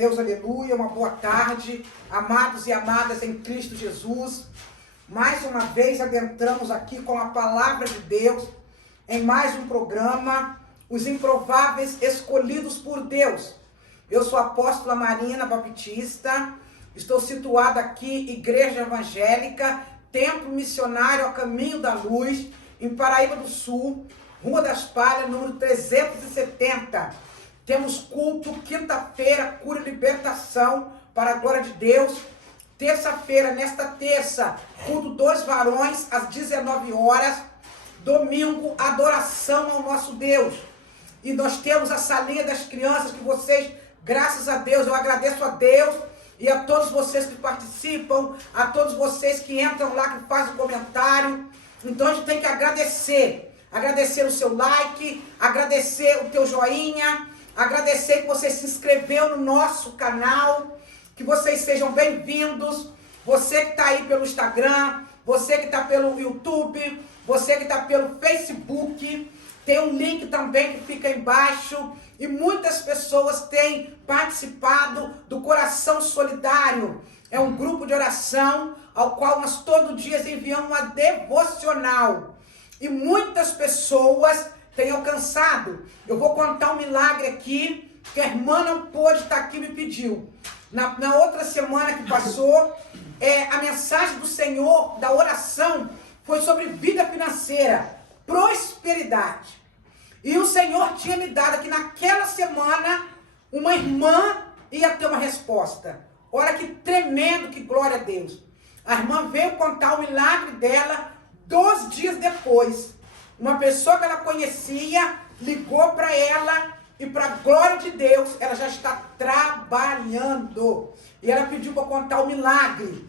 Deus, aleluia, uma boa tarde, amados e amadas em Cristo Jesus. Mais uma vez adentramos aqui com a palavra de Deus, em mais um programa, Os Improváveis Escolhidos por Deus. Eu sou a apóstola Marina Baptista, estou situada aqui, Igreja Evangélica, Templo Missionário a Caminho da Luz, em Paraíba do Sul, Rua das Palhas, número 370. Temos culto, quinta-feira, cura e libertação, para a glória de Deus. Terça-feira, nesta terça, culto dos varões, às 19 horas. Domingo, adoração ao nosso Deus. E nós temos a salinha das crianças que vocês, graças a Deus, eu agradeço a Deus e a todos vocês que participam, a todos vocês que entram lá, que fazem comentário. Então a gente tem que agradecer. Agradecer o seu like, agradecer o teu joinha, agradecer que você se inscreveu no nosso canal, que vocês sejam bem-vindos. Você que está aí pelo Instagram, você que está pelo YouTube, você que está pelo Facebook, tem um link também que fica embaixo. E muitas pessoas têm participado do Coração Solidário. É um grupo de oração ao qual nós todo dia enviamos uma devocional. E muitas pessoas têm alcançado. Eu vou contar um milagre aqui, que a irmã não pôde estar aqui, me pediu. Na outra semana que passou, a mensagem do Senhor, da oração, foi sobre vida financeira, prosperidade. E o Senhor tinha me dado que naquela semana, uma irmã ia ter uma resposta. Olha que tremendo, que glória a Deus. A irmã veio contar o milagre dela 2 dias depois. Uma pessoa que ela conhecia ligou para ela e, para a glória de Deus, ela já está trabalhando. E ela pediu para contar o milagre.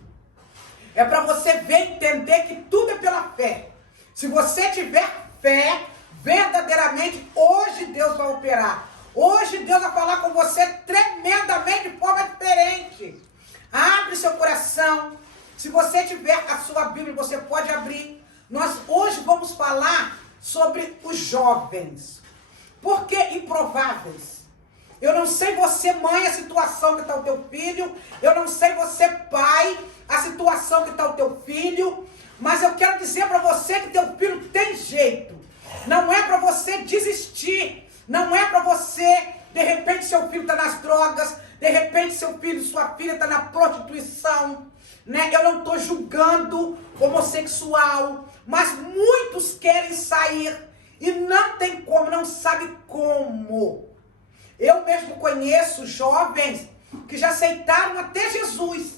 É para você ver, entender que tudo é pela fé. Se você tiver fé, verdadeiramente, hoje Deus vai operar. Hoje Deus vai falar com você tremendamente, de forma diferente. Abre seu coração. Se você tiver a sua Bíblia, você pode abrir. Nós hoje vamos falar sobre os jovens. Por que improváveis? Eu não sei você, mãe, a situação que está o teu filho. Eu não sei você, pai, a situação que está o teu filho. Mas eu quero dizer para você que teu filho tem jeito. Não é para você desistir. Não é para você, de repente, seu filho está nas drogas. De repente, seu filho, sua filha está na prostituição. Né? Eu não estou julgando homossexual, mas muitos querem sair e não tem como, não sabe como. Eu mesmo conheço jovens que já aceitaram até Jesus,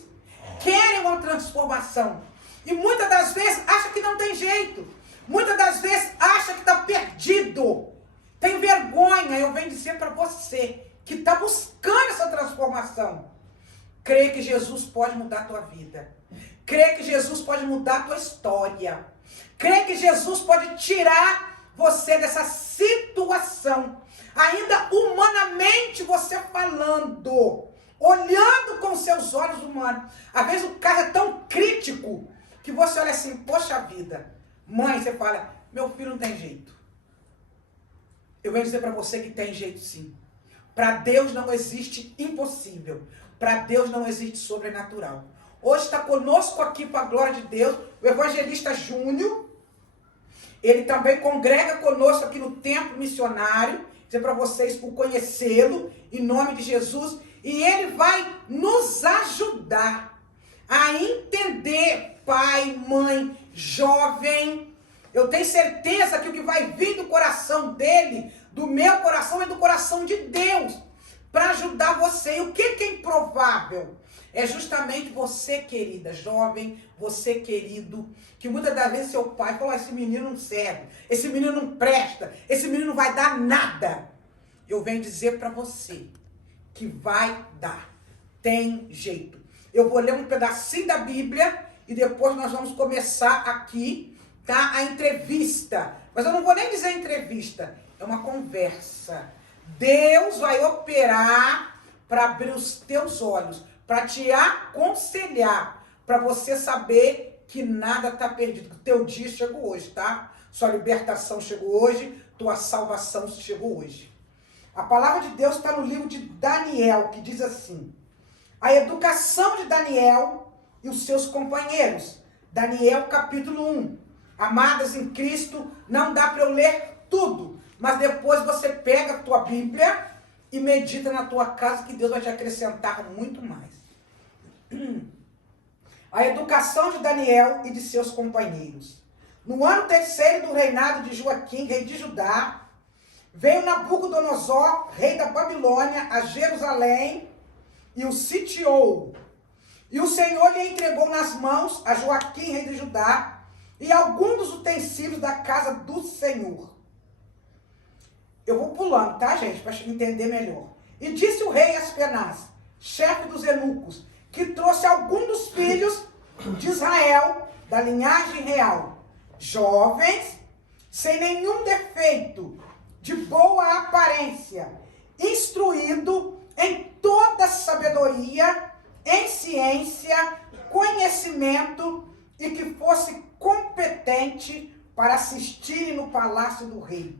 querem uma transformação e muitas das vezes acham que não tem jeito, muitas das vezes acham que está perdido, tem vergonha. Eu venho dizer para você que está buscando essa transformação. Crê que Jesus pode mudar a tua vida. Crê que Jesus pode mudar a tua história. Crê que Jesus pode tirar você dessa situação. Ainda humanamente você falando. Olhando com seus olhos humanos. Às vezes o caso é tão crítico que você olha assim, poxa vida. Mãe, você fala, meu filho não tem jeito. Eu venho dizer para você que tem jeito sim. Para Deus não existe impossível. Para Deus não existe sobrenatural. Hoje está conosco aqui, para a glória de Deus, o evangelista Júnior. Ele também congrega conosco aqui no Templo Missionário. Dizer para vocês por conhecê-lo, em nome de Jesus. E ele vai nos ajudar a entender, pai, mãe, jovem. Eu tenho certeza que o que vai vir do coração dele, do meu coração, é do coração de Deus. Para ajudar você. E o que é improvável? É justamente você, querida, jovem, você, querido, que muitas das vezes seu pai fala, esse menino não serve, esse menino não presta, esse menino não vai dar nada. Eu venho dizer para você que vai dar. Tem jeito. Eu vou ler um pedacinho da Bíblia e depois nós vamos começar aqui, tá? A entrevista. Mas eu não vou nem dizer entrevista, é uma conversa. Deus vai operar para abrir os teus olhos, para te aconselhar, para você saber que nada está perdido, que o teu dia chegou hoje, tá? Sua libertação chegou hoje, tua salvação chegou hoje. A palavra de Deus está no livro de Daniel, que diz assim: a educação de Daniel e os seus companheiros. Daniel capítulo 1. Amadas em Cristo, não dá para eu ler tudo, mas depois você pega a tua Bíblia e medita na tua casa, que Deus vai te acrescentar muito mais. A educação de Daniel e de seus companheiros. No ano terceiro do reinado de Joaquim, rei de Judá, veio Nabucodonosor, rei da Babilônia, a Jerusalém e o sitiou. E o Senhor lhe entregou nas mãos a Joaquim, rei de Judá, e alguns dos utensílios da casa do Senhor. Eu vou pulando, tá, gente, para entender melhor. E disse o rei Aspenaz, chefe dos eunucos, que trouxe alguns dos filhos de Israel, da linhagem real, jovens, sem nenhum defeito, de boa aparência, instruído em toda sabedoria, em ciência, conhecimento, e que fosse competente para assistir no palácio do rei,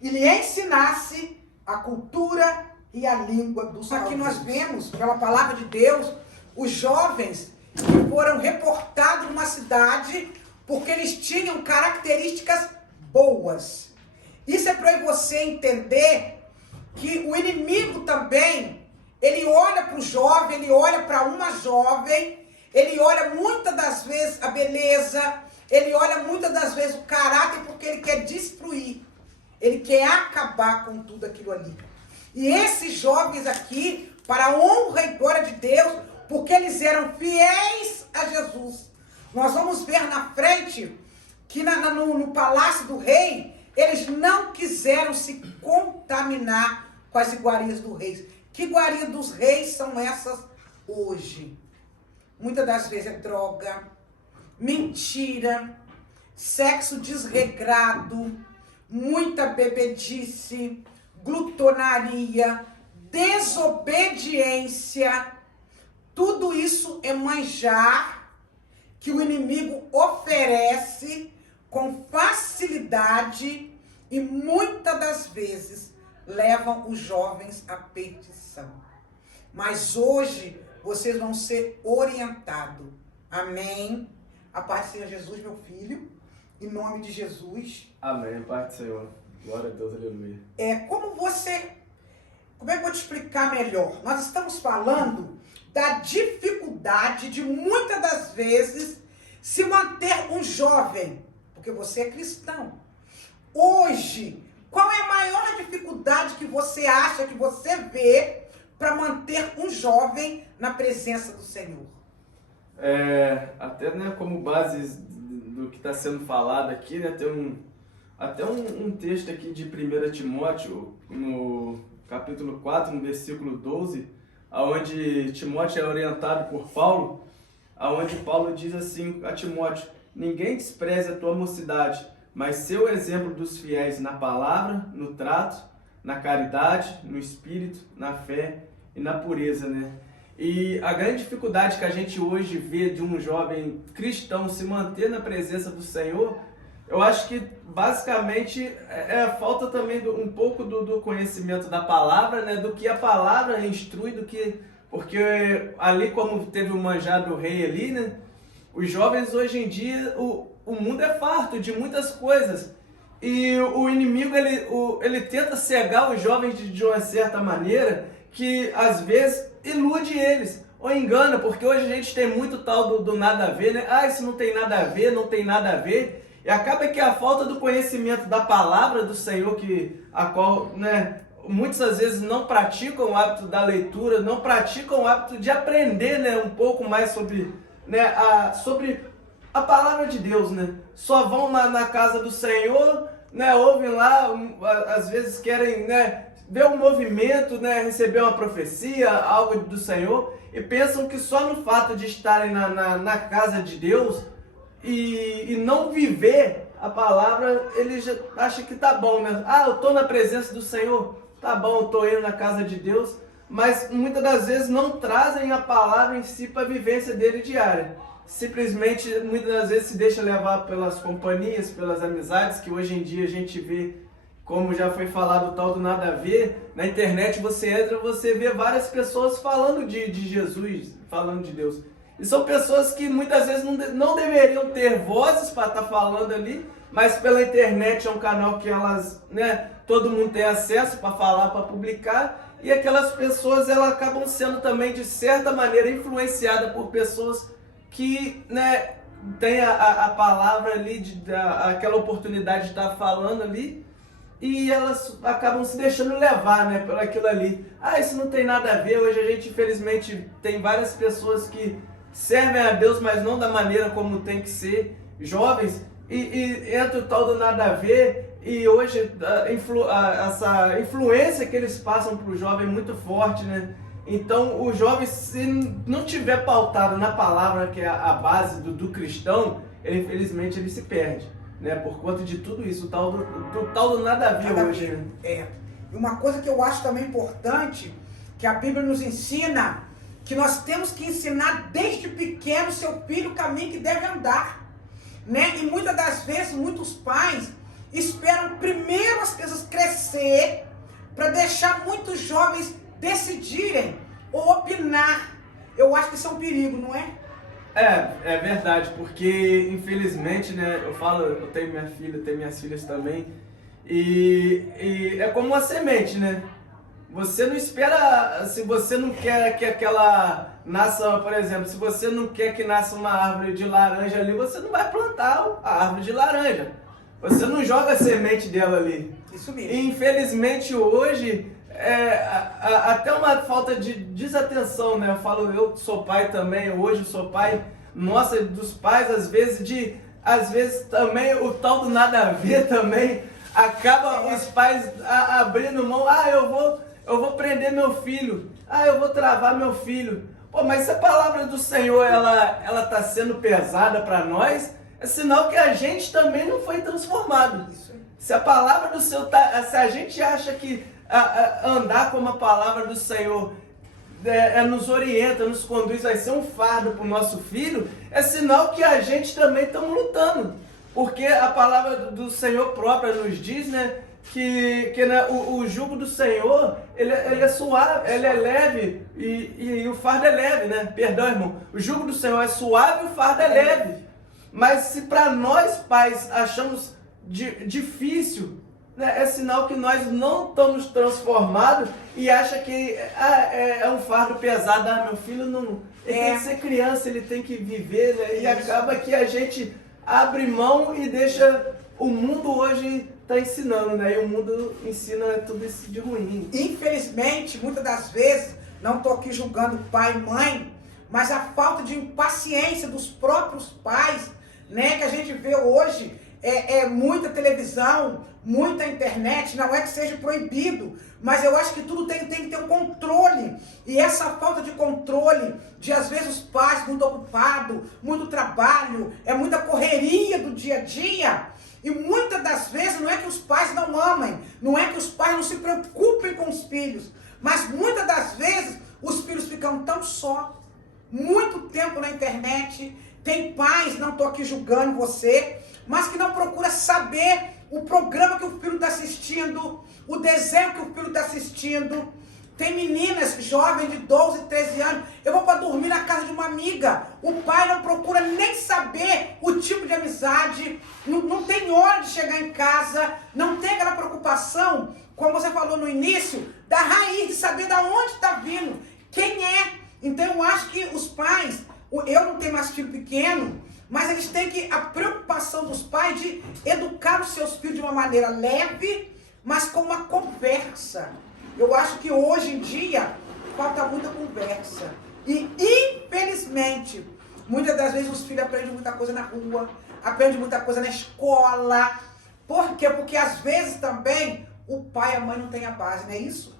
e lhe ensinasse a cultura e a língua dos Aqui nós vemos, pela palavra de Deus, os jovens que foram reportados numa cidade porque eles tinham características boas. Isso é para você entender que o inimigo também, ele olha para o jovem, ele olha para uma jovem, ele olha muitas das vezes a beleza, ele olha muitas das vezes o caráter, porque ele quer destruir, ele quer acabar com tudo aquilo ali. E esses jovens aqui, para a honra e glória de Deus, porque eles eram fiéis a Jesus. Nós vamos ver na frente que no palácio do rei, eles não quiseram se contaminar com as iguarias do rei. Que iguarias dos reis são essas hoje? Muitas das vezes é droga, mentira, sexo desregrado, muita bebedice, glutonaria, desobediência. Tudo isso é manjar que o inimigo oferece com facilidade e muitas das vezes levam os jovens à perdição. Mas hoje vocês vão ser orientados. Amém? A paz do Senhor Jesus, meu filho. Em nome de Jesus. Amém, Pai do Senhor. Glória a Deus, aleluia. Como é que eu vou te explicar melhor? Nós estamos falando da dificuldade de muitas das vezes se manter um jovem, porque você é cristão. Hoje, qual é a maior dificuldade que você acha, que você vê para manter um jovem na presença do Senhor? Até como base do que está sendo falado aqui, né, tem um texto aqui de 1 Timóteo, no capítulo 4, no versículo 12, onde Timóteo é orientado por Paulo, onde Paulo diz assim a Timóteo: ninguém despreze a tua mocidade, mas seu exemplo dos fiéis na palavra, no trato, na caridade, no espírito, na fé e na pureza, né? E a grande dificuldade que a gente hoje vê de um jovem cristão se manter na presença do Senhor, eu acho que basicamente é a falta também um pouco do conhecimento da palavra, né? Do que a palavra instrui, porque ali, como teve o manjar do rei ali, né? Os jovens hoje em dia, o mundo é farto de muitas coisas. E o inimigo, ele tenta cegar os jovens de uma certa maneira, que às vezes ilude eles, ou engana, porque hoje a gente tem muito tal do nada a ver, né? Isso não tem nada a ver, não tem nada a ver. E acaba que a falta do conhecimento da palavra do Senhor, a qual, né, muitas às vezes não praticam o hábito da leitura, não praticam o hábito de aprender, né, um pouco mais sobre, né, sobre a palavra de Deus, né? Só vão na casa do Senhor, né, ouvem lá, às vezes querem, né, ver um movimento, né, receber uma profecia, algo do Senhor, e pensam que só no fato de estarem na casa de Deus e não viver a palavra, ele já acha que tá bom, né? Eu tô na presença do Senhor, tá bom, eu tô indo na casa de Deus, mas muitas das vezes não trazem a palavra em si para a vivência dele diária. Simplesmente, muitas das vezes se deixa levar pelas companhias, pelas amizades, que hoje em dia a gente vê como já foi falado, o tal do nada a ver, na internet você entra, você vê várias pessoas falando de Jesus, falando de Deus. E são pessoas que muitas vezes não deveriam ter vozes para estar falando ali, mas pela internet é um canal que elas, né, todo mundo tem acesso para falar, para publicar, e aquelas pessoas elas acabam sendo também, de certa maneira, influenciadas por pessoas que, né, tem a palavra ali, aquela oportunidade de estar falando ali, e elas acabam se deixando levar, né, por aquilo ali. Ah, isso não tem nada a ver. Hoje a gente, infelizmente, tem várias pessoas que servem a Deus, mas não da maneira como tem que ser, jovens, e entra o tal do nada a ver, e hoje essa influência que eles passam para o jovem é muito forte, né? Então, o jovem, se não tiver pautado na palavra, que é a base do cristão, infelizmente ele se perde, né? Por conta de tudo isso, o tal do nada a ver hoje. Né? E uma coisa que eu acho também importante, que a Bíblia nos ensina, que nós temos que ensinar desde pequeno seu filho o caminho que deve andar, né? E muitas das vezes, muitos pais esperam primeiro as crianças crescer para deixar muitos jovens decidirem ou opinar. Eu acho que isso é um perigo, não é? É verdade, porque infelizmente, né, eu tenho minha filha, tenho minhas filhas também, e é como uma semente, né? Você não espera, se você não quer que aquela nasça, por exemplo, se você não quer que nasça uma árvore de laranja ali, você não vai plantar a árvore de laranja. Você não joga a semente dela ali. Isso mesmo. E infelizmente hoje, até uma falta de desatenção, né? Eu sou pai também, hoje sou pai, nossa, dos pais, às vezes também o tal do nada a ver também, acaba os pais abrindo mão, eu vou prender meu filho, eu vou travar meu filho. Pô, mas se a palavra do Senhor, ela tá sendo pesada para nós, é sinal que a gente também não foi transformado. Se a palavra do Senhor se a gente acha que andar como a palavra do Senhor nos orienta, nos conduz, vai ser um fardo para o nosso filho, é sinal que a gente também estamos lutando. Porque a palavra do Senhor própria nos diz, né, que né, o jugo do Senhor, ele é suave, ele é leve, e o fardo é leve, né? Perdão, irmão. O jugo do Senhor é suave e o fardo é leve. Mas se para nós, pais, achamos difícil, né, é sinal que nós não estamos transformados e acha que é um fardo pesado. Meu filho não... Ele tem que ser criança, ele tem que viver, né? E acaba que a gente abre mão e deixa... O mundo hoje está ensinando, né? E o mundo ensina tudo isso de ruim. Infelizmente, muitas das vezes, não estou aqui julgando pai e mãe, mas a falta de impaciência dos próprios pais, né? Que a gente vê hoje, muita televisão, muita internet, não é que seja proibido, mas eu acho que tudo tem que ter um controle. E essa falta de controle, de às vezes os pais muito ocupados, muito trabalho, muita correria do dia a dia. E muitas das vezes não é que os pais não amem, não é que os pais não se preocupem com os filhos, mas muitas das vezes os filhos ficam tão só, muito tempo na internet. Tem pais, não estou aqui julgando você, mas que não procura saber o programa que o filho está assistindo, o desenho que o filho está assistindo. Tem meninas jovens de 12, 13 anos, eu vou para dormir na casa de uma amiga. O pai não procura nem saber o tipo de amizade, não tem hora de chegar em casa, não tem aquela preocupação, como você falou no início, da raiz, de saber de onde está vindo, quem é. Então eu acho que os pais, eu não tenho mais filho pequeno, mas eles têm a preocupação dos pais de educar os seus filhos de uma maneira leve, mas com uma conversa. Eu acho que hoje em dia falta muita conversa. E infelizmente, muitas das vezes os filhos aprendem muita coisa na rua, aprendem muita coisa na escola. Por quê? Porque às vezes também o pai e a mãe não têm a base, não é isso?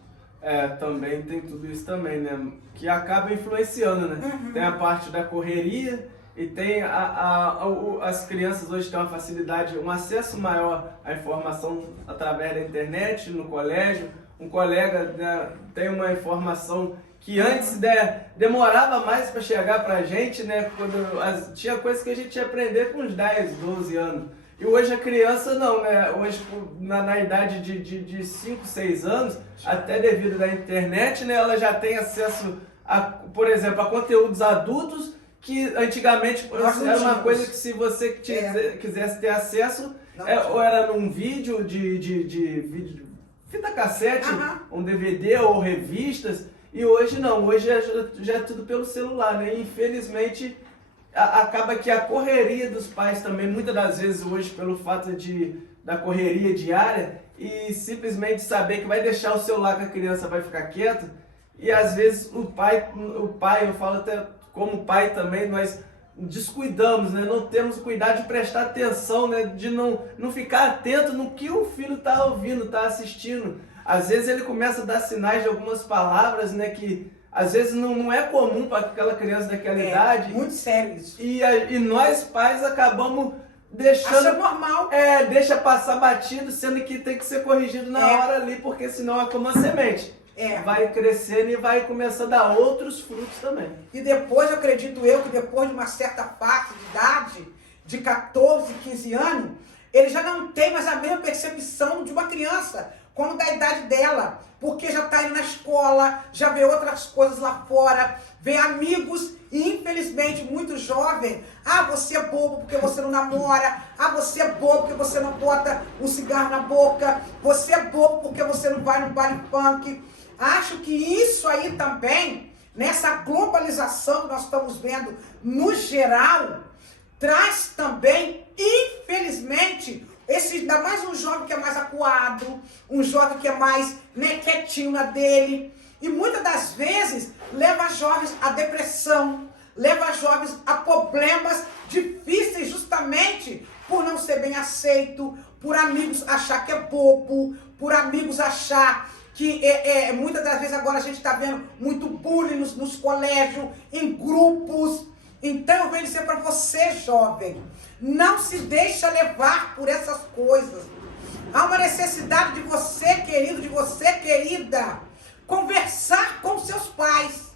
Também tem tudo isso também, né? Que acaba influenciando, né? Uhum. Tem a parte da correria e tem as crianças hoje têm uma facilidade, um acesso maior à informação através da internet, no colégio. Um colega, né, tem uma informação que antes, né, demorava mais para chegar para a gente, né? Tinha coisas que a gente ia aprender com uns 10, 12 anos. E hoje a criança não, né? Hoje, na idade de 5, 6 anos, até devido à internet, né? Ela já tem acesso, por exemplo, a conteúdos adultos, que antigamente era uma coisa que se você quisesse ter acesso, ou era num vídeo de fita cassete, um DVD ou revistas, e hoje não, hoje já é tudo pelo celular, né? Infelizmente, acaba que a correria dos pais também, muitas das vezes hoje, pelo fato da correria diária, e simplesmente saber que vai deixar o celular que a criança vai ficar quieta, e às vezes o pai, eu falo até como pai também, nós descuidamos, né? Não temos cuidado de prestar atenção, né? De não ficar atento no que o filho está ouvindo, está assistindo. Às vezes ele começa a dar sinais de algumas palavras, né? Que às vezes não é comum para aquela criança daquela idade. Muito sério isso. E nós pais acabamos deixando... Acha normal. Deixa passar batido, sendo que tem que ser corrigido na hora ali, porque senão é como uma semente. Vai crescendo e vai começar a dar outros frutos também. E depois, acredito eu, que depois de uma certa faixa de idade, de 14, 15 anos, ele já não tem mais a mesma percepção de uma criança, como da idade dela. Porque já está indo na escola, já vê outras coisas lá fora, vê amigos e, infelizmente, muito jovem. Ah, você é bobo porque você não namora. Ah, você é bobo porque você não bota um cigarro na boca. Você é bobo porque você não vai no baile funk. Acho que isso aí também, nessa globalização que nós estamos vendo no geral, traz também, infelizmente, ainda mais um jovem que é mais acuado, um jovem que é mais quietinho na dele, e muitas das vezes leva jovens à depressão, leva jovens a problemas difíceis justamente por não ser bem aceito, por amigos achar que é bobo, por amigos achar que muitas das vezes agora a gente está vendo muito bullying nos colégios, em grupos. Então eu venho dizer para você, jovem, não se deixa levar por essas coisas. Há uma necessidade de você, querido, de você, querida, conversar com seus pais.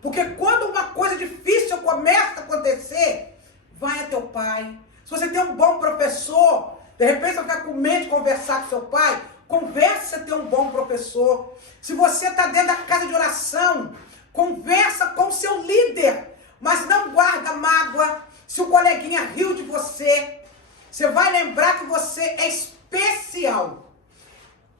Porque quando uma coisa difícil começa a acontecer, vai a teu pai. Se você tem um bom professor, de repente você vai com medo de conversar com seu pai, conversa ter um bom professor. Se você está dentro da casa de oração, conversa com o seu líder, mas não guarda mágoa. Se o coleguinha riu de você, você vai lembrar que você é especial.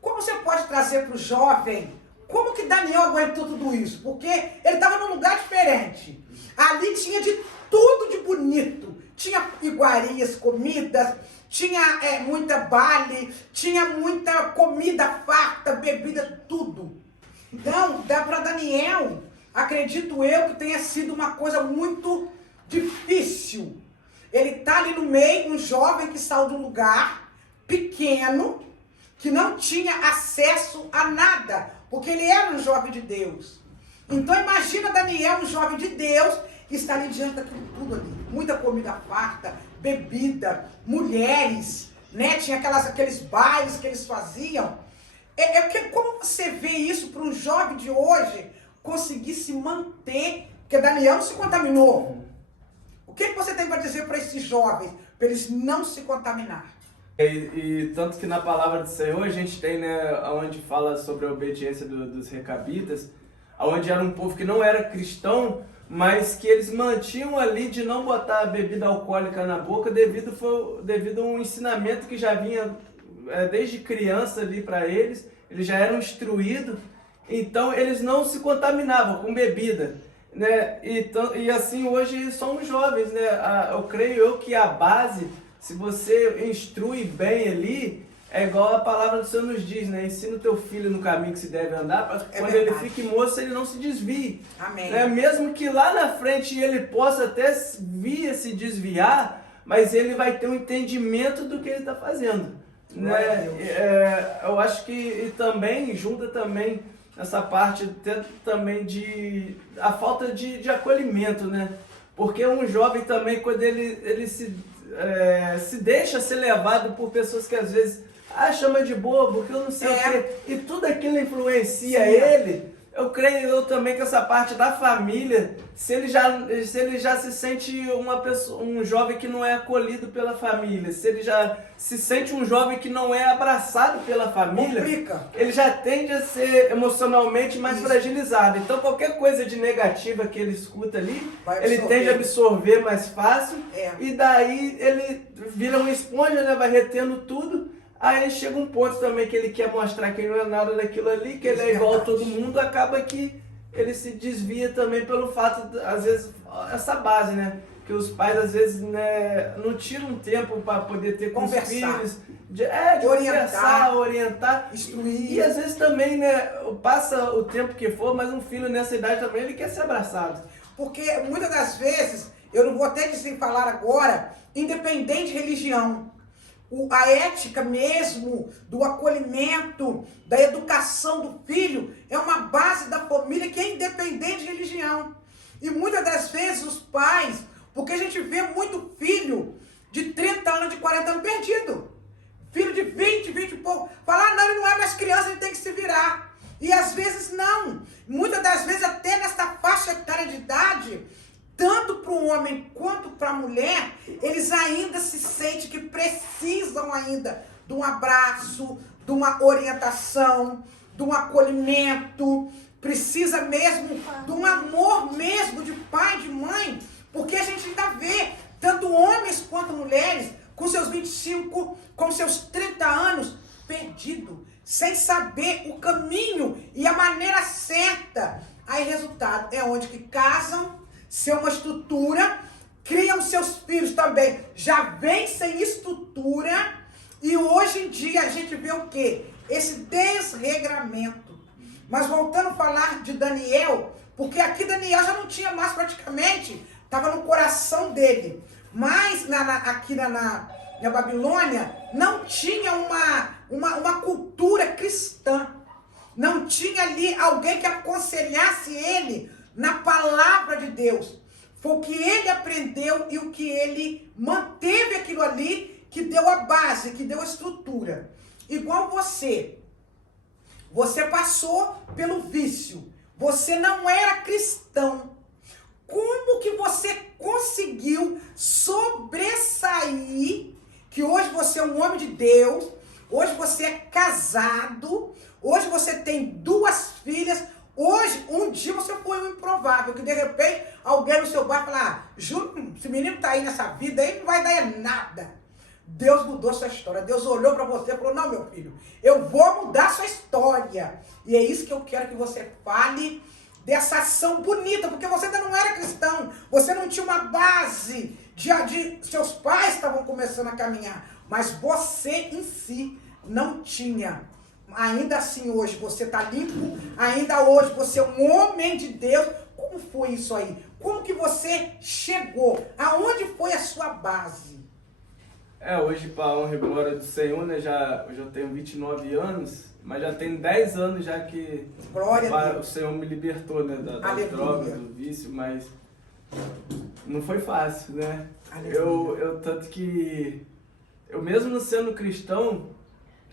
Como você pode trazer para o jovem, como que Daniel aguentou tudo isso? Porque ele estava num lugar diferente. Ali tinha de tudo de bonito. Tinha iguarias, comidas, tinha muita baile, tinha muita comida farta, bebida, tudo. Então, dá para Daniel, acredito eu, que tenha sido uma coisa muito difícil. Ele está ali no meio, um jovem que saiu de um lugar pequeno, que não tinha acesso a nada, porque ele era um jovem de Deus. Então imagina Daniel, um jovem de Deus, que está ali diante daquilo tudo ali. Muita comida farta, bebida, mulheres, né? Tinha aqueles bailes que eles faziam. Como você vê isso para um jovem de hoje conseguir se manter? Porque Daniel se contaminou. O que você tem para dizer para esses jovens, para eles não se contaminar? E tanto que na palavra do Senhor a gente tem, né, onde fala sobre a obediência dos recabitas, onde era um povo que não era cristão, mas que eles mantinham ali de não botar a bebida alcoólica na boca devido a um ensinamento que já vinha desde criança ali para eles já eram instruídos, então eles não se contaminavam com bebida, né? E assim hoje somos jovens, né? Eu creio que a base, se você instrui bem ali, é igual a palavra do Senhor nos diz, né? Ensina o teu filho no caminho que se deve andar, para quando ele fique moço, ele não se desvie. Amém. Né? Mesmo que lá na frente ele possa até vir a se desviar, mas ele vai ter um entendimento do que ele está fazendo. Né? Eu acho que e também junta também essa parte também a falta de acolhimento, né? Porque um jovem também, quando ele se deixa ser levado por pessoas que às vezes chama de bobo, que eu não sei o quê, e tudo aquilo influencia ele, Eu creio eu também que essa parte da família, se ele já se sente uma pessoa, um jovem que não é acolhido pela família, se ele já se sente um jovem que não é abraçado pela família, complica. ele já tende a ser emocionalmente mais fragilizado. Então qualquer coisa de negativa que ele escuta ali, ele tende a absorver mais fácil, e daí ele vira uma esponja, né? Vai retendo tudo. Aí chega um ponto também que ele quer mostrar que ele não é nada daquilo ali, que ele é igual a todo mundo, acaba que ele se desvia também pelo fato, às vezes, essa base, né? Que os pais, às vezes, né, não tiram um tempo para poder ter com os filhos, de orientar, instruir. E às vezes também, né, passa o tempo que for, mas um filho nessa idade também, ele quer ser abraçado. Porque muitas das vezes, eu não vou até dizer falar agora, independente de religião, a ética mesmo do acolhimento, da educação do filho, é uma base da família que é independente de religião. E muitas das vezes os pais, porque a gente vê muito filho de 30 anos, de 40 anos perdido. Filho de 20 e pouco. Falar, não, ele não é mais criança, ele tem que se virar. E às vezes não. Muitas das vezes até nessa faixa etária de idade, tanto para o homem quanto para a mulher, eles ainda se sentem que precisam ainda de um abraço, de uma orientação, de um acolhimento, precisa mesmo de um amor mesmo de pai, de mãe, porque a gente ainda vê tanto homens quanto mulheres com seus 25, com seus 30 anos, perdido, sem saber o caminho e a maneira certa. Aí resultado é onde que casam, ser uma estrutura, criam seus filhos também, já vem sem estrutura, e hoje em dia a gente vê o quê? Esse desregramento. Mas voltando a falar de Daniel, porque aqui Daniel já não tinha mais praticamente, estava no coração dele, mas aqui na Babilônia não tinha uma cultura cristã, não tinha ali alguém que aconselhasse ele na palavra de Deus. Foi o que ele aprendeu e o que ele manteve aquilo ali, que deu a base, que deu a estrutura. Igual você passou pelo vício, você não era cristão. Como que você conseguiu sobressair, que hoje você é um homem de Deus, hoje você é casado, hoje você tem 2 filhas, hoje, um dia você foi um improvável, que de repente alguém no seu bar fala, juro, esse menino tá aí nessa vida aí, não vai dar nada. Deus mudou sua história. Deus olhou para você e falou, não, meu filho, eu vou mudar sua história. E é isso que eu quero que você fale dessa ação bonita, porque você ainda não era cristão, você não tinha uma base, seus pais estavam começando a caminhar, mas você em si não tinha. Ainda assim hoje você está limpo, ainda hoje você é um homem de Deus. Como foi isso aí? Como que você chegou? Aonde foi a sua base? Hoje, para a honra e glória do Senhor, né, hoje eu tenho 29 anos, mas já tem 10 anos já que o Senhor me libertou, né, da droga, do vício, mas não foi fácil, né? Tanto que eu mesmo não sendo cristão,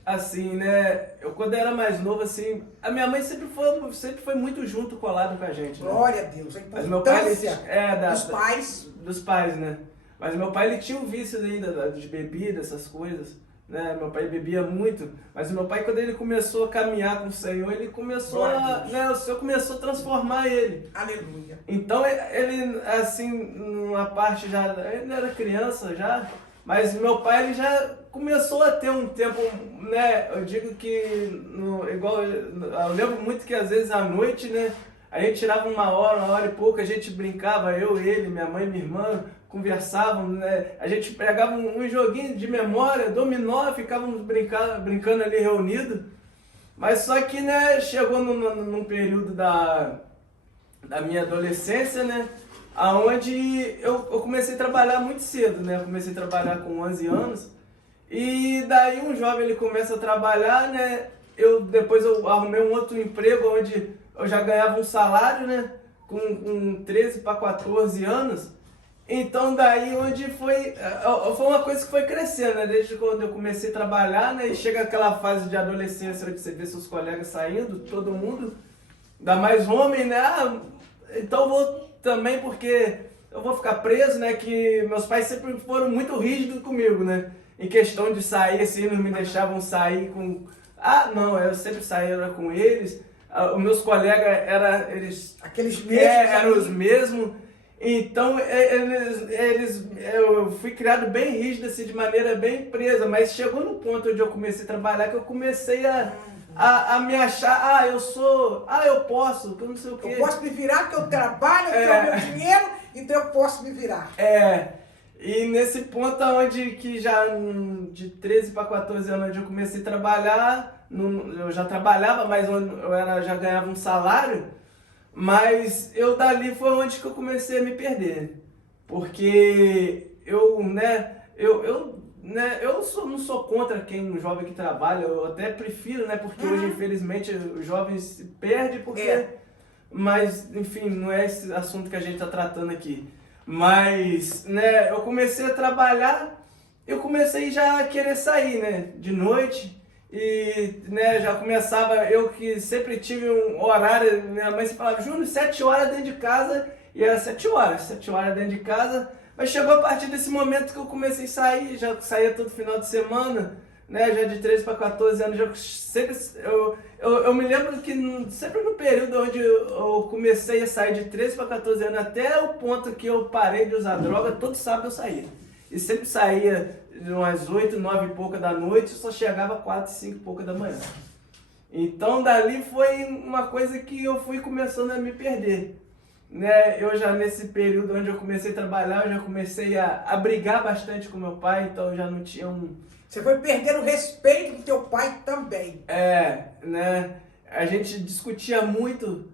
assim, né, eu quando era mais novo, assim, a minha mãe sempre foi muito junto, colado com a gente, né? Glória a Deus, a importância mas meu pai, dos pais, né? Mas meu pai, ele tinha um vício ainda de bebida, essas coisas, né? Meu pai bebia muito, mas o meu pai, quando ele começou a caminhar com o Senhor, ele começou o Senhor começou a transformar ele. Aleluia. Então, ele, assim, numa parte já, ele era criança já, mas meu pai, ele já começou a ter um tempo, né? Eu digo que, eu lembro muito que às vezes à noite, né? A gente tirava uma hora e pouco, a gente brincava, eu, ele, minha mãe, minha irmã, conversávamos, né? A gente pegava um joguinho de memória, dominó, ficávamos brincando ali reunidos. Mas só que, né, chegou num período da minha adolescência, né? Aonde eu comecei a trabalhar muito cedo, né? Eu comecei a trabalhar com 11 anos. E daí um jovem, ele começa a trabalhar, né? Depois eu arrumei um outro emprego onde eu já ganhava um salário, né? Com 13 para 14 anos. Então daí onde foi uma coisa que foi crescendo, né? Desde quando eu comecei a trabalhar, né? E chega aquela fase de adolescência onde você vê seus colegas saindo, todo mundo, Ainda mais homem, né? Ah, então eu vou também porque eu vou ficar preso, né? Que meus pais sempre foram muito rígidos comigo, né? Em questão de sair, assim, não me deixavam sair com... Ah, não, eu sempre saía com eles. Os meus colegas eles... Aqueles mesmos. eram os mesmos. Então, eu fui criado bem rígido, assim, de maneira bem presa. Mas chegou no ponto onde eu comecei a trabalhar que eu comecei a me achar, eu posso, que eu não sei o quê. Eu posso me virar porque eu trabalho, eu tenho meu dinheiro, então eu posso me virar. E nesse ponto onde que já de 13 para 14 anos onde eu comecei a trabalhar, eu já trabalhava, mas já ganhava um salário, mas eu dali foi onde que eu comecei a me perder. Porque eu não sou contra um jovem que trabalha, eu até prefiro, né? Porque hoje, infelizmente, os jovens se perdem porque... Mas, enfim, não é esse assunto que a gente está tratando aqui. Mas, né, eu comecei a trabalhar, eu comecei já a querer sair, né? De noite. E, né, já começava, eu que sempre tive um horário, minha mãe sempre falava, Júnior, 7 horas dentro de casa, e era 7 horas dentro de casa. Mas chegou a partir desse momento que eu comecei a sair, já saía todo final de semana, né, já de 13 para 14 anos, eu me lembro que sempre no período onde eu comecei a sair de 13 para 14 anos, até o ponto que eu parei de usar droga, todo sábado eu saía. E sempre saía umas 8, 9 e pouca da noite, só chegava 4, 5 e pouca da manhã. Então dali foi uma coisa que eu fui começando a me perder. Né, eu já nesse período onde eu comecei a trabalhar, eu já comecei a brigar bastante com meu pai, então eu já não tinha Você foi perdendo o respeito do teu pai também. Né, a gente discutia muito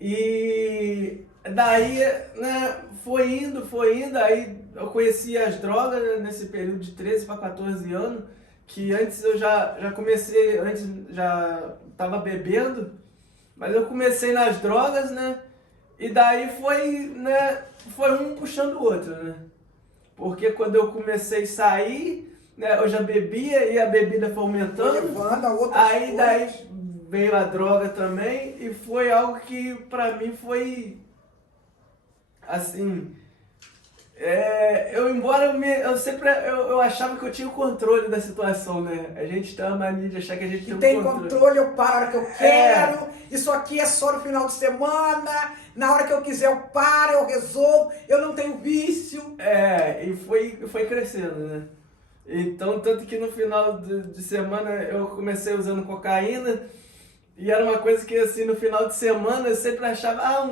e daí, né, foi indo, aí eu conheci as drogas, né, nesse período de 13 para 14 anos, que antes eu já comecei, antes já estava bebendo, mas eu comecei nas drogas, né? E daí foi um puxando o outro, né? Porque quando eu comecei a sair, né, eu já bebia e a bebida foi aumentando. Aí daí veio a droga também e foi algo que pra mim foi assim... eu achava que eu tinha o controle da situação, né? A gente tem uma mania de achar que a gente tem o controle. Eu paro a hora que eu quero, isso aqui é só no final de semana, na hora que eu quiser eu paro, eu resolvo, eu não tenho vício. E foi crescendo, né? Então, tanto que no final de semana eu comecei usando cocaína e era uma coisa que assim, no final de semana eu sempre achava,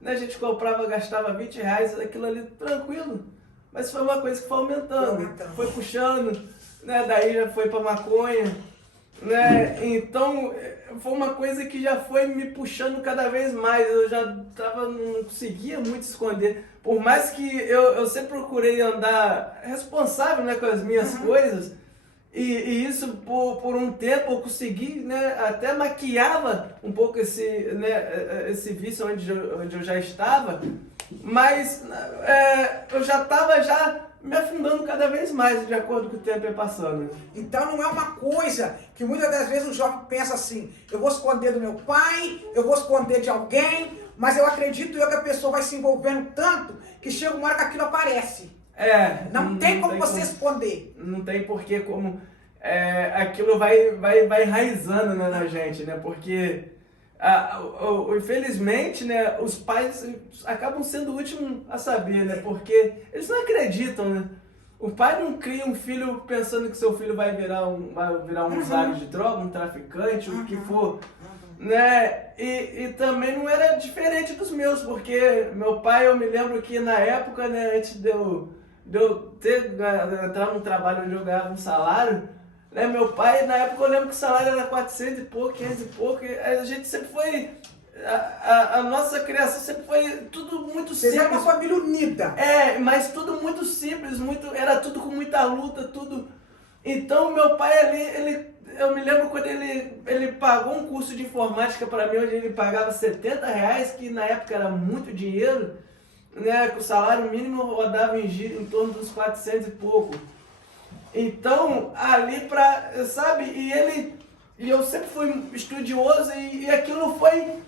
né, a gente comprava, gastava 20 reais, aquilo ali tranquilo. Mas foi uma coisa que foi aumentando, foi puxando, né, daí já foi pra maconha, né, então foi uma coisa que já foi me puxando cada vez mais, eu já não conseguia muito esconder. Por mais que eu sempre procurei andar responsável, né, com as minhas coisas, e isso por um tempo eu consegui, né, até maquiava um pouco esse vício onde eu já estava, mas eu já estava me afundando cada vez mais de acordo com o tempo ia passando. Então não é uma coisa que muitas das vezes o jovem pensa assim, eu vou esconder do meu pai, eu vou esconder de alguém, mas eu acredito que a pessoa vai se envolvendo tanto que chega uma hora que aquilo aparece. Não tem como você esconder. Não tem porque como aquilo vai enraizando, né, na gente, né? Porque infelizmente, né, os pais acabam sendo o último a saber, né? Porque eles não acreditam, né? O pai não cria um filho pensando que seu filho vai virar um usuário de droga, um traficante, o que for. Né? E também não era diferente dos meus, porque meu pai, eu me lembro que na época, né, antes de eu entrar num trabalho onde eu ganhava um salário, né, meu pai, na época eu lembro que o salário era 400 e pouco, 500 e pouco, a gente sempre foi, a nossa criação sempre foi tudo muito simples. Vocês eram uma família unida. Mas tudo muito simples, era tudo com muita luta, tudo. Então meu pai ali, eu me lembro quando ele pagou um curso de informática para mim, onde ele pagava 70 reais, que na época era muito dinheiro, né, que o salário mínimo rodava em torno dos 400 e pouco. Então, ali sabe, e eu sempre fui estudioso e aquilo foi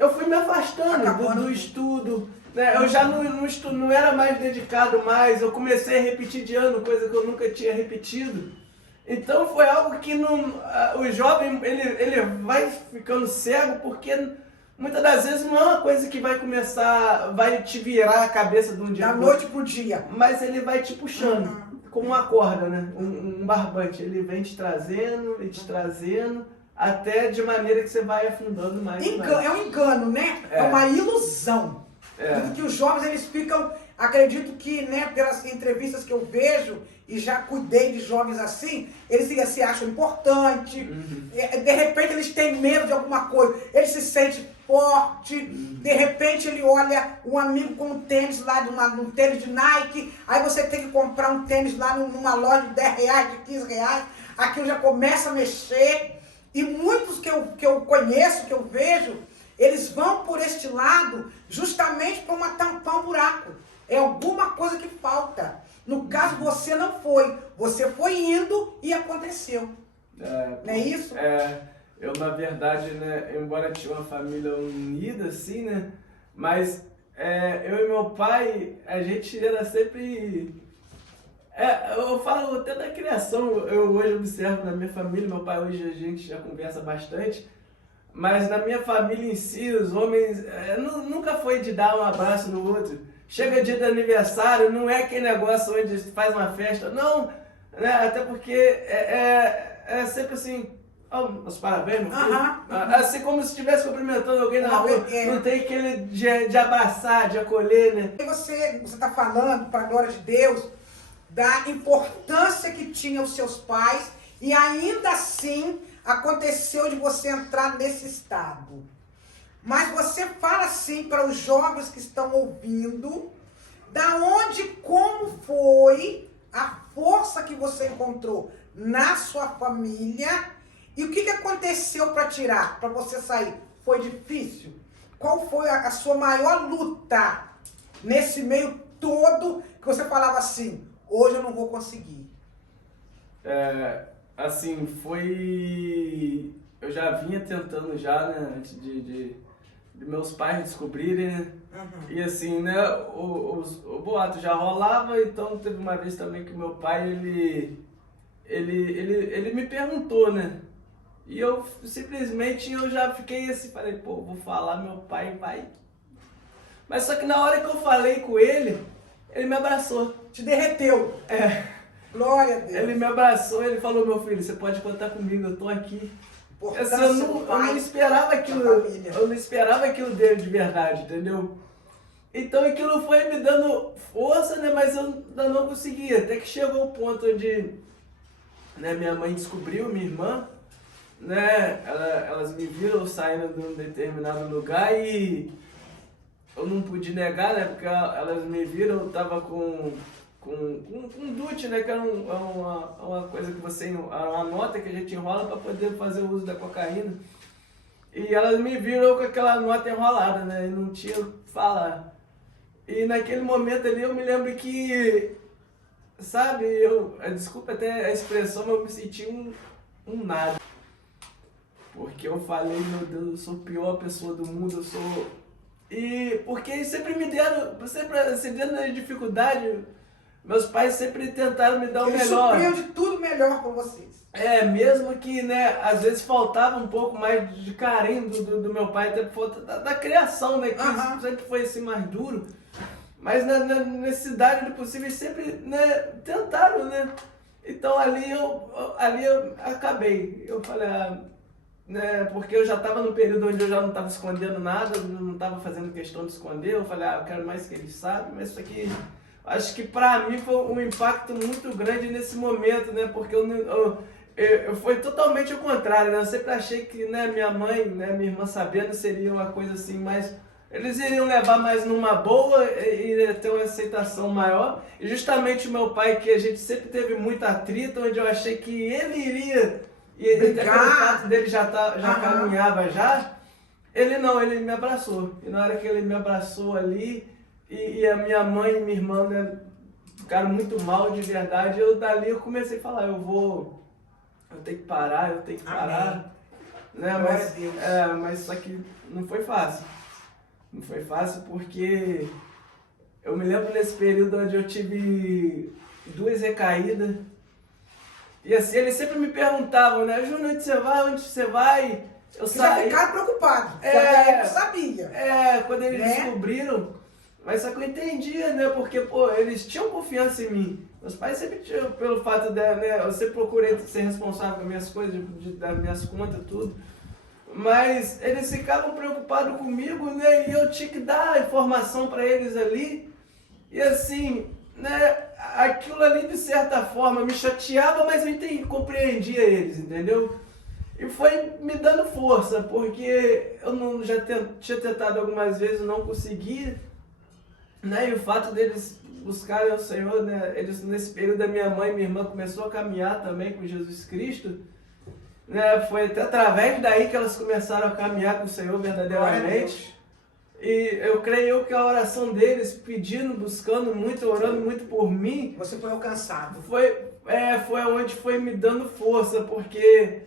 eu fui me afastando do estudo, né? Eu já não era mais dedicado mais, eu comecei a repetir de ano, coisa que eu nunca tinha repetido. Então foi algo que o jovem ele vai ficando cego porque muitas das vezes não é uma coisa que vai te virar a cabeça de um dia da noite pro dia. Mas ele vai te puxando, como uma corda, né? Um barbante. Ele vem te trazendo, até de maneira que você vai afundando mais. É um engano, né? É uma ilusão. Tudo que os jovens, eles ficam, acredito que, né, pelas entrevistas que eu vejo, e já cuidei de jovens assim, eles se acham importantes, de repente eles têm medo de alguma coisa, ele se sente forte, de repente ele olha um amigo com um tênis lá, um tênis de Nike, aí você tem que comprar um tênis lá numa loja de 10 reais, de 15 reais, aquilo já começa a mexer, e muitos que eu conheço, que eu vejo, eles vão por este lado justamente para tampar um buraco. É alguma coisa que falta. No caso, você não foi. Você foi indo e aconteceu. Não é isso? Eu, na verdade, né, embora tinha uma família unida, assim, né, mas eu e meu pai, a gente era sempre... eu falo até da criação, eu hoje observo na minha família, meu pai hoje a gente já conversa bastante, mas na minha família em si, os homens, nunca foi de dar um abraço no outro. Chega dia de aniversário, não é aquele negócio onde faz uma festa, não, né, até porque é sempre assim... os parabéns, meu filho. Assim como se estivesse cumprimentando alguém na rua, não tem aquele de abraçar, de acolher, né? E você está falando, para a glória de Deus, da importância que tinham os seus pais e ainda assim aconteceu de você entrar nesse estado. Mas você fala assim para os jovens que estão ouvindo, da onde, como foi a força que você encontrou na sua família. E o que aconteceu para tirar, para você sair? Foi difícil? Qual foi a sua maior luta nesse meio todo que você falava assim, hoje eu não vou conseguir? Assim, foi... Eu já vinha tentando já, né, antes de meus pais descobrirem, né? E assim, né, o boato já rolava, então teve uma vez também que meu pai, ele me perguntou, né? E eu simplesmente já fiquei assim, falei, pô, vou falar, meu pai vai. Mas só que na hora que eu falei com ele me abraçou. Te derreteu. Glória a Deus. Ele me abraçou, ele falou, meu filho, você pode contar comigo, eu tô aqui. Assim, eu não esperava aquilo, eu não esperava aquilo dele de verdade, entendeu? Então aquilo foi me dando força, né, mas eu ainda não conseguia. Até que chegou o ponto onde, né, minha mãe descobriu, minha irmã, né, elas me viram saindo de um determinado lugar e eu não pude negar, né, porque elas me viram, eu tava com um DUT, né, que era uma coisa que você, uma nota que a gente enrola para poder fazer o uso da cocaína. E elas me viram com aquela nota enrolada, né, e não tinha o que falar. E naquele momento ali eu me lembro que, sabe, desculpa até a expressão, mas eu me senti um nada. Porque eu falei, meu Deus, eu sou a pior pessoa do mundo, eu sou... E porque sempre me deram, sempre dentro da dificuldade, meus pais sempre tentaram me dar o melhor. Eles supriam de tudo melhor para vocês. Mesmo que, né, às vezes faltava um pouco mais de carinho do meu pai, até por falta da criação, né, que sempre foi assim mais duro. Mas na necessidade do possível, eles sempre, né, tentaram, né. Então ali eu acabei, eu falei, né, porque eu já estava no período onde eu já não estava escondendo nada, não estava fazendo questão de esconder, eu falei, eu quero mais que eles sabem, mas isso aqui, acho que para mim foi um impacto muito grande nesse momento, né, porque foi totalmente o contrário, né, eu sempre achei que, né, minha mãe, né, minha irmã sabendo seria uma coisa assim, mais, eles iriam levar mais numa boa e iria ter uma aceitação maior, e justamente o meu pai, que a gente sempre teve muito atrito, onde eu achei que ele iria... E até pelo fato dele já caminhava já, ele me abraçou. E na hora que ele me abraçou ali, e a minha mãe e minha irmã, né, ficaram muito mal de verdade, dali eu comecei a falar, eu tenho que parar, né? Glória a Deus. Mas só que não foi fácil. Não foi fácil porque eu me lembro nesse período onde eu tive 2 recaídas. E assim, eles sempre me perguntavam, né? Júnior, onde você vai? Onde você vai? Eu Você já saí. ficaram preocupados. Eu sabia. Quando eles Né? descobriram. Mas só que eu entendia, né? Porque, pô, eles tinham confiança em mim. Meus pais sempre tinham, pelo fato de, né? Eu sempre procurei ser responsável pelas minhas coisas, das minhas contas, tudo. Mas eles ficavam preocupados comigo, né? E eu tinha que dar a informação para eles ali. E assim, né? Aquilo ali, de certa forma, me chateava, mas eu compreendia eles, entendeu? E foi me dando força, porque eu tinha tentado algumas vezes, não conseguia, né? E o fato deles buscarem o Senhor, né? Eles, nesse período, a minha mãe e minha irmã começou a caminhar também com Jesus Cristo, né? Foi até através daí que elas começaram a caminhar com o Senhor verdadeiramente. E eu creio que a oração deles, pedindo, buscando muito, orando muito por mim, Você foi alcançado. foi onde foi me dando força, porque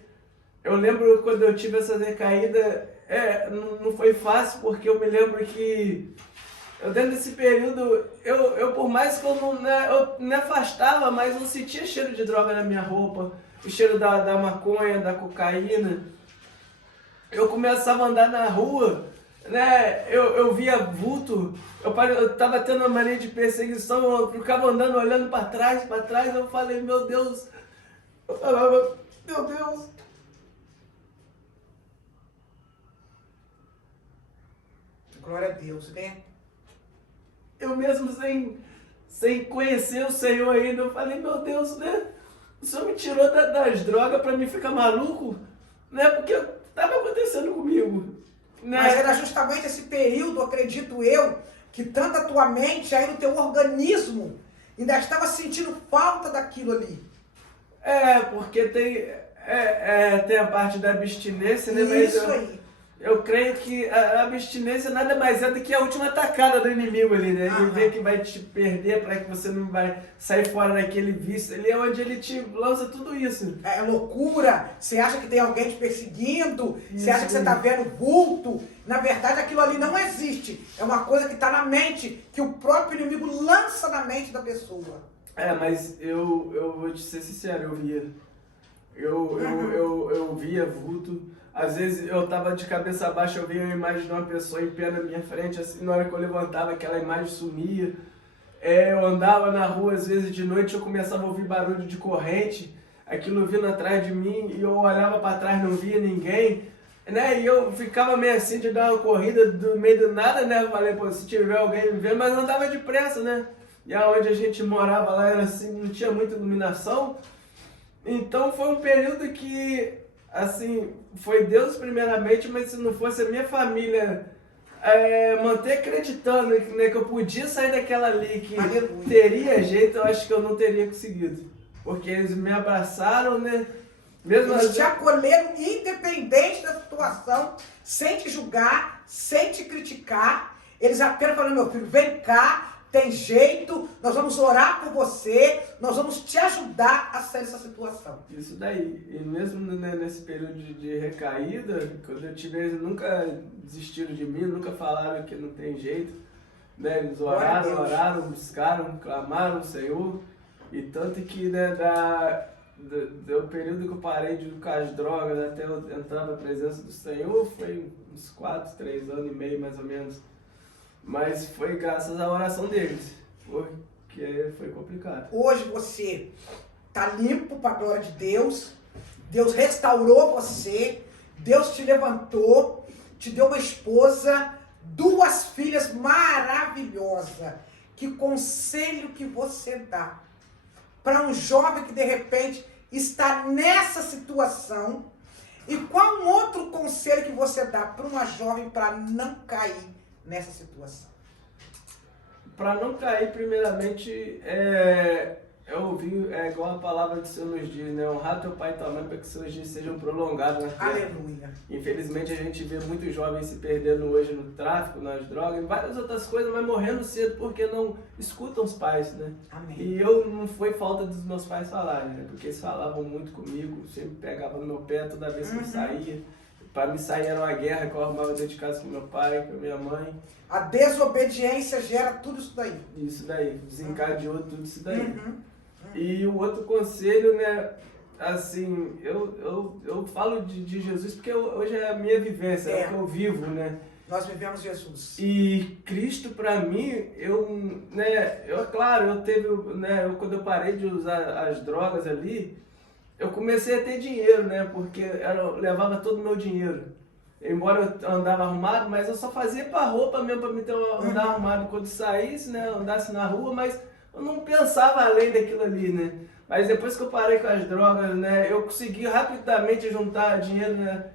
eu lembro quando eu tive essa recaída, não foi fácil, porque eu me lembro que eu dentro desse período, eu por mais que eu me afastava, mas não sentia cheiro de droga na minha roupa, o cheiro da maconha, da cocaína. Eu começava a andar na rua, né? Eu via vulto, eu tava tendo uma mania de perseguição, eu ficava andando, olhando para trás, eu falei, meu Deus, eu falava, meu Deus. Glória a Deus, né? Eu mesmo sem conhecer o Senhor ainda, eu falei, meu Deus, né? O Senhor me tirou das drogas para mim ficar maluco, né? Porque estava acontecendo comigo. Né? Mas era justamente esse período, acredito eu, que tanto a tua mente, aí no teu organismo, ainda estava sentindo falta daquilo ali. Porque tem a parte da abstinência, né? Isso aí. Eu creio que a abstinência nada mais é do que a última atacada do inimigo ali, né? Ele vê que vai te perder para que você não vai sair fora daquele vício. Ali é onde ele te lança tudo isso. É loucura, você acha que tem alguém te perseguindo, Isso, você acha que você está vendo vulto. Na verdade, aquilo ali não existe. É uma coisa que está na mente, que o próprio inimigo lança na mente da pessoa. Mas eu vou te ser sincero, eu via. Eu via vulto. Às vezes eu tava de cabeça baixa, eu via a imagem de uma pessoa em pé na minha frente, assim, na hora que eu levantava, aquela imagem sumia. Eu andava na rua, às vezes de noite, eu começava a ouvir barulho de corrente, aquilo vindo atrás de mim, e eu olhava para trás, não via ninguém, né? E eu ficava meio assim de dar uma corrida do meio do nada, né? Eu falei, pô, se tiver alguém me vendo, mas não dava depressa, né? E aonde a gente morava lá era assim, não tinha muita iluminação. Então foi um período que, assim, foi Deus primeiramente, mas se não fosse a minha família manter acreditando, né, que eu podia sair daquela ali, que teria jeito, eu acho que eu não teria conseguido. Porque eles me abraçaram, né? Mesmo eles te acolheram independente da situação, sem te julgar, sem te criticar. Eles apenas falaram, meu filho, vem cá, tem jeito, nós vamos orar por você, nós vamos te ajudar a sair dessa situação. Isso daí. E mesmo, né, nesse período de recaída, quando eu tive, eles nunca desistiram de mim, nunca falaram que não tem jeito. Né? Eles oraram, buscaram, clamaram o Senhor. E tanto que, né, do período que eu parei de com as drogas até eu entrar na presença do Senhor, foi uns 3 anos e meio mais ou menos. Mas foi graças à oração deles, porque foi complicado. Hoje você está limpo para a glória de Deus, Deus restaurou você, Deus te levantou, te deu uma esposa, 2 filhas maravilhosas. Que conselho que você dá para um jovem que de repente está nessa situação? E qual um outro conselho que você dá para uma jovem para não cair nessa situação? Para não cair, primeiramente, eu ouvi, igual a palavra do Senhor nos diz, né? Honrar teu pai e tua mãe para que seus dias sejam prolongados na terra. Aleluia. Infelizmente, a gente vê muitos jovens se perdendo hoje no tráfico, nas drogas, em várias outras coisas, mas morrendo cedo porque não escutam os pais, né? Amém. E eu não foi falta dos meus pais falarem, né? Porque eles falavam muito comigo, sempre pegavam no meu pé toda vez que eu saía. Para me sair era uma guerra que eu arrumava dentro de casa com meu pai, com a minha mãe. A desobediência gera tudo isso daí. Isso daí, desencadeou tudo isso daí. E o outro conselho, né, assim, eu falo de Jesus porque hoje é a minha vivência, é o que eu vivo, né? Nós vivemos Jesus. E Cristo para mim, claro, eu teve, né, quando eu parei de usar as drogas ali, eu comecei a ter dinheiro, né, porque eu levava todo o meu dinheiro. Embora eu andava arrumado, mas eu só fazia para roupa mesmo, para me ter andar arrumado quando saísse, né, andasse na rua, mas eu não pensava além daquilo ali, né. Mas depois que eu parei com as drogas, né, eu consegui rapidamente juntar dinheiro, né,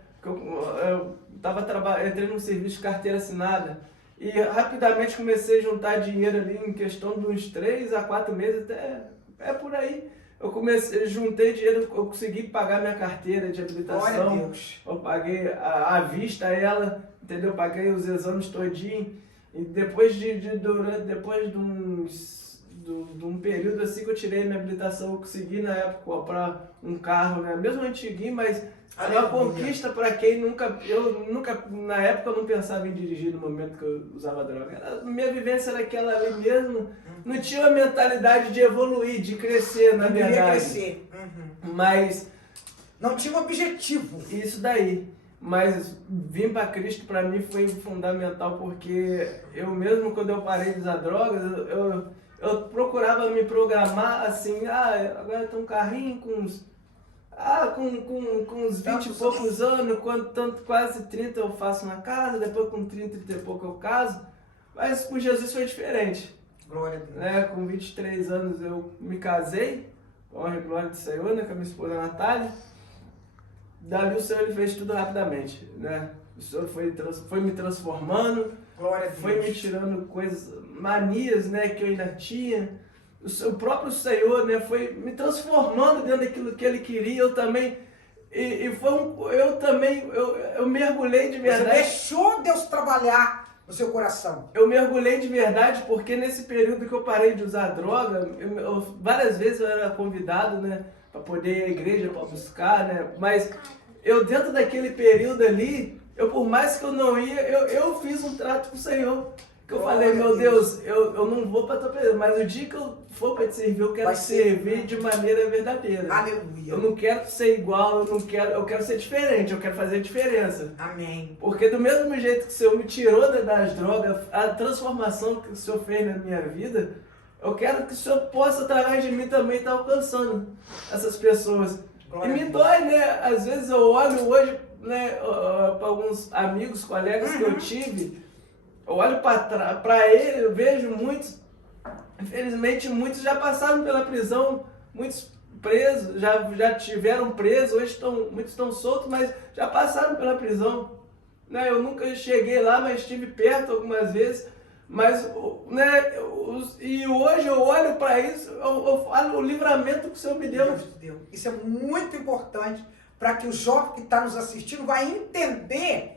entrei num serviço de carteira assinada e rapidamente comecei a juntar dinheiro ali em questão de uns 3 a 4 meses, até por aí. Juntei dinheiro, eu consegui pagar minha carteira de habilitação. Glória a Deus. Eu paguei à vista ela, entendeu? Paguei os exames todinho. E depois de um período assim que eu tirei minha habilitação, eu consegui na época comprar um carro, né? Mesmo antiguinho, mas era uma conquista para quem na época eu não pensava em dirigir no momento que eu usava droga. Minha vivência era aquela ali mesmo, não tinha uma mentalidade de evoluir, de crescer, na verdade. Queria crescer. Mas não tinha um objetivo. Isso daí. Mas vir para Cristo para mim foi fundamental, porque eu mesmo quando eu parei de usar drogas, eu procurava me programar assim, agora tem um carrinho com uns 20 e poucos anos, quase 30 eu faço na casa, depois com 30 e pouco eu caso, mas com Jesus foi diferente. Glória a Deus. Né? Com 23 anos eu me casei, com a glória do Senhor, né? Com a minha esposa Natália. Dali o Senhor ele fez tudo rapidamente, né? O Senhor foi me transformando, glória a Deus. Foi me tirando manias, né, que eu ainda tinha. O próprio Senhor, né, foi me transformando dentro daquilo que Ele queria. Eu também, eu mergulhei de verdade. Você deixou Deus trabalhar no seu coração. Eu mergulhei de verdade porque nesse período que eu parei de usar droga, várias vezes eu era convidado, né, para poder ir à igreja, para buscar, né, mas eu dentro daquele período ali, por mais que eu não ia, eu fiz um trato com o Senhor. Que eu falei, meu Deus, eu não vou para tua presença, mas o dia que eu for para te servir, eu quero servir de maneira verdadeira. Aleluia. Eu não quero ser igual, eu quero ser diferente, eu quero fazer diferença. Amém. Porque do mesmo jeito que o Senhor me tirou das drogas, a transformação que o Senhor fez na minha vida, eu quero que o Senhor possa, através de mim, também estar alcançando essas pessoas. Glória e me dói, né? Às vezes eu olho hoje, né, para alguns amigos, colegas que eu tive, eu olho para ele, eu vejo muitos, infelizmente muitos já passaram pela prisão, muitos presos, já tiveram presos, hoje muitos estão soltos, mas já passaram pela prisão. Né? Eu nunca cheguei lá, mas estive perto algumas vezes, mas, né, e hoje eu olho para isso, eu falo o livramento que o Senhor me deu. Isso é muito importante para que o jovem que está nos assistindo vai entender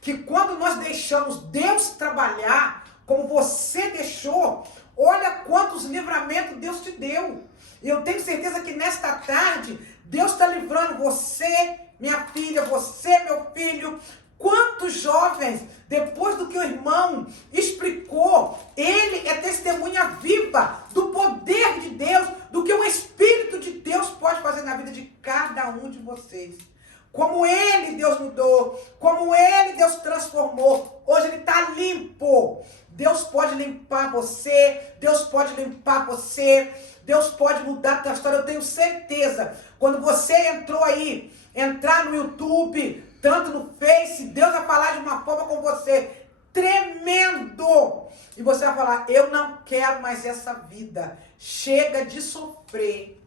que quando nós deixamos Deus trabalhar, como você deixou, olha quantos livramentos Deus te deu. E eu tenho certeza que nesta tarde, Deus está livrando você, minha filha, você, meu filho. Quantos jovens, depois do que o irmão explicou, ele é testemunha viva do poder de Deus, do que o Espírito de Deus pode fazer na vida de cada um de vocês. Como ele, Deus mudou, como ele, Deus transformou. Hoje ele está limpo. Deus pode limpar você, Deus pode limpar você, Deus pode mudar a tua história. Eu tenho certeza, quando você entrar no YouTube, tanto no Face, Deus vai falar de uma forma com você, tremendo. E você vai falar, eu não quero mais essa vida. Chega de sofrer.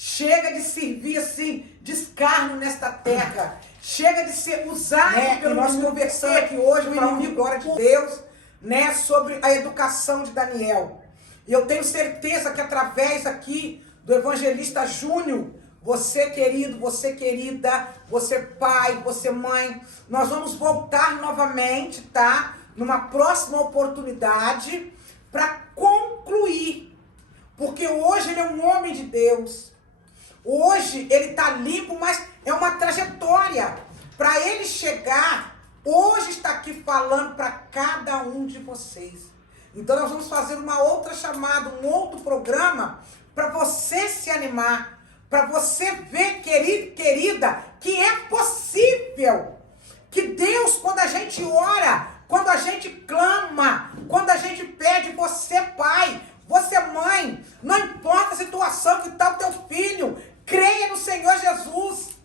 Chega de servir assim, de escárnio nesta terra. Chega de ser usado pelo nós conversando aqui hoje, para a glória de Deus, né, sobre a educação de Daniel. E eu tenho certeza que através aqui do evangelista Júnior, você querido, você querida, você pai, você mãe, nós vamos voltar novamente, tá? Numa próxima oportunidade para concluir. Porque hoje ele é um homem de Deus. Hoje ele está limpo, mas é uma trajetória. para ele chegar, hoje está aqui falando para cada um de vocês. Então nós vamos fazer uma outra chamada, um outro programa, para você se animar, para você ver, querido, querida, que é possível. Que Deus, quando a gente ora, quando a gente clama, quando a gente pede, você pai, você mãe, não importa a situação que está o teu filho, creia no Senhor Jesus.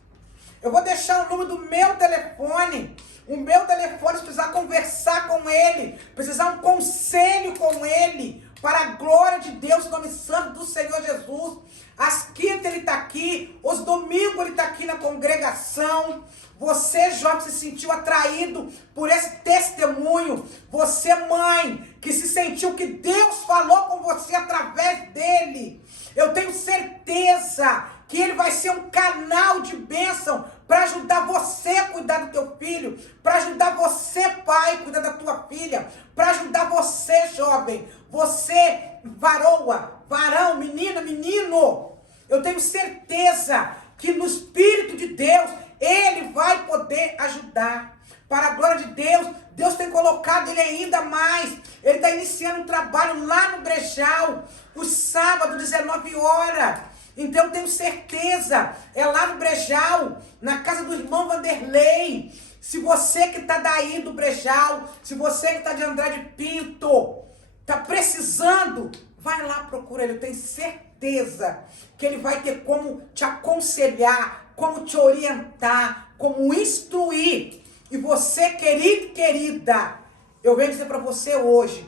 Eu vou deixar o número do meu telefone. O meu telefone, se precisar conversar com ele, precisar um conselho com ele, para a glória de Deus, no nome santo do Senhor Jesus. Às quintas ele está aqui, os domingos ele está aqui na congregação. Você, jovem, se sentiu atraído por esse testemunho. Você, mãe, que se sentiu que Deus falou com você através dele. Eu tenho certeza que ele vai ser um canal de bênção para ajudar você a cuidar do teu filho, para ajudar você, pai, a cuidar da tua filha, para ajudar você, jovem, você, varão, menina, menino. Eu tenho certeza que no Espírito de Deus, ele vai poder ajudar. Para a glória de Deus, Deus tem colocado ele ainda mais. Ele está iniciando um trabalho lá no Brejal, os sábados, 19 horas. Então eu tenho certeza, é lá no Brejal, na casa do irmão Vanderlei. Se você que está daí do Brejal, se você que está de Andrade Pinto, está precisando, vai lá, procura ele. Eu tenho certeza que ele vai ter como te aconselhar, como te orientar, como instruir. E você, querido e querida, eu venho dizer para você hoje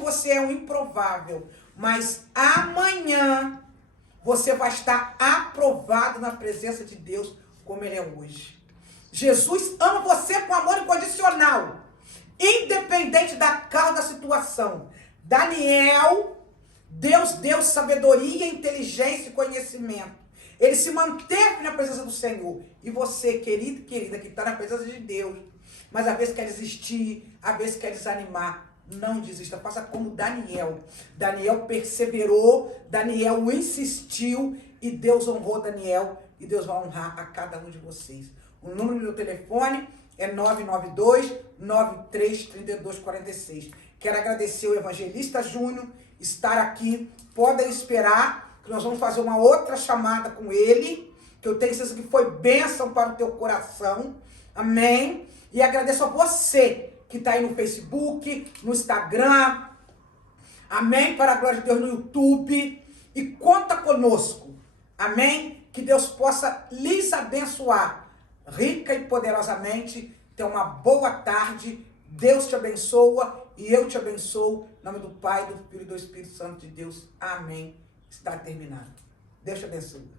você é um improvável, mas amanhã você vai estar aprovado na presença de Deus como ele é hoje. Jesus ama você com amor incondicional, independente da causa da situação. Daniel, Deus deu sabedoria, inteligência e conhecimento. Ele se manteve na presença do Senhor. E você, querido e querida, que está na presença de Deus, mas às vezes quer desistir, às vezes quer desanimar, não desista. Faça como Daniel. Daniel perseverou, Daniel insistiu e Deus honrou Daniel e Deus vai honrar a cada um de vocês. O número do meu telefone é 992-933246. Quero agradecer ao Evangelista Júnior estar aqui. Podem esperar que nós vamos fazer uma outra chamada com ele, que eu tenho certeza que foi bênção para o teu coração. Amém? E agradeço a você que está aí no Facebook, no Instagram. Amém? Para a glória de Deus, no YouTube. E conta conosco. Amém? Que Deus possa lhes abençoar rica e poderosamente. Tenha uma boa tarde. Deus te abençoa e eu te abençoo. Em nome do Pai, do Filho e do Espírito Santo de Deus. Amém. Está terminado. Deus te abençoe.